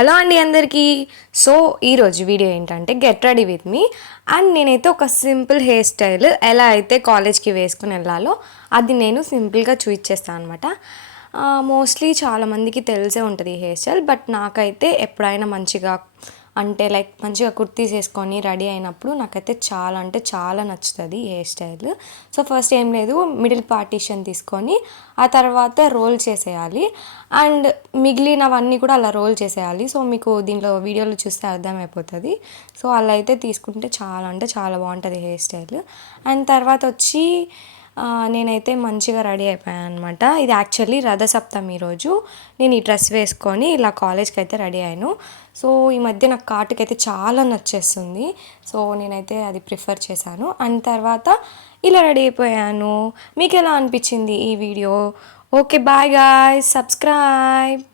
Hello అండి అందరికీ. So ఈరోజు వీడియో ఏంటంటే get ready with me. And నేనైతే ఒక సింపుల్ హెయిర్ స్టైల్ ఎలా అయితే కాలేజ్కి వేసుకుని వెళ్ళాలో అది నేను సింపుల్గా చూపించేస్తాను అనమాట. మోస్ట్లీ చాలామందికి తెలిసే ఉంటుంది ఈ హెయిర్ స్టైల్. బట్ నాకైతే ఎప్పుడైనా మంచిగా అంటే లైక్ మంచిగా కుర్తీస్ వేసుకొని రెడీ అయినప్పుడు నాకైతే చాలా అంటే చాలా నచ్చుతుంది ఈ హెయిర్ స్టైల్. సో ఫస్ట్ ఏం లేదు, మిడిల్ పార్టీషన్ తీసుకొని ఆ తర్వాత రోల్ చేసేయాలి. అండ్ మిగిలినవన్నీ కూడా అలా రోల్ చేసేయాలి. సో మీకు దీంట్లో వీడియోలో చూస్తే అర్థమైపోతుంది. సో అలా అయితే తీసుకుంటే చాలా అంటే చాలా బాగుంటుంది హెయిర్ స్టైల్. అండ్ తర్వాత వచ్చి నేనైతే మంచిగా రెడీ అయిపోయాను అనమాట. ఇది యాక్చువల్లీ రథసప్తమి రోజు నేను ఈ డ్రెస్ వేసుకొని ఇలా కాలేజ్కి అయితే రెడీ అయ్యాను. సో ఈ మధ్య నాకు కాటుకి అయితే చాలా నచ్చేస్తుంది. సో నేనైతే అది ప్రిఫర్ చేశాను. అండ్ తర్వాత ఇలా రెడీ అయిపోయాను. మీకు ఎలా అనిపించింది ఈ వీడియో? Okay, bye guys, subscribe.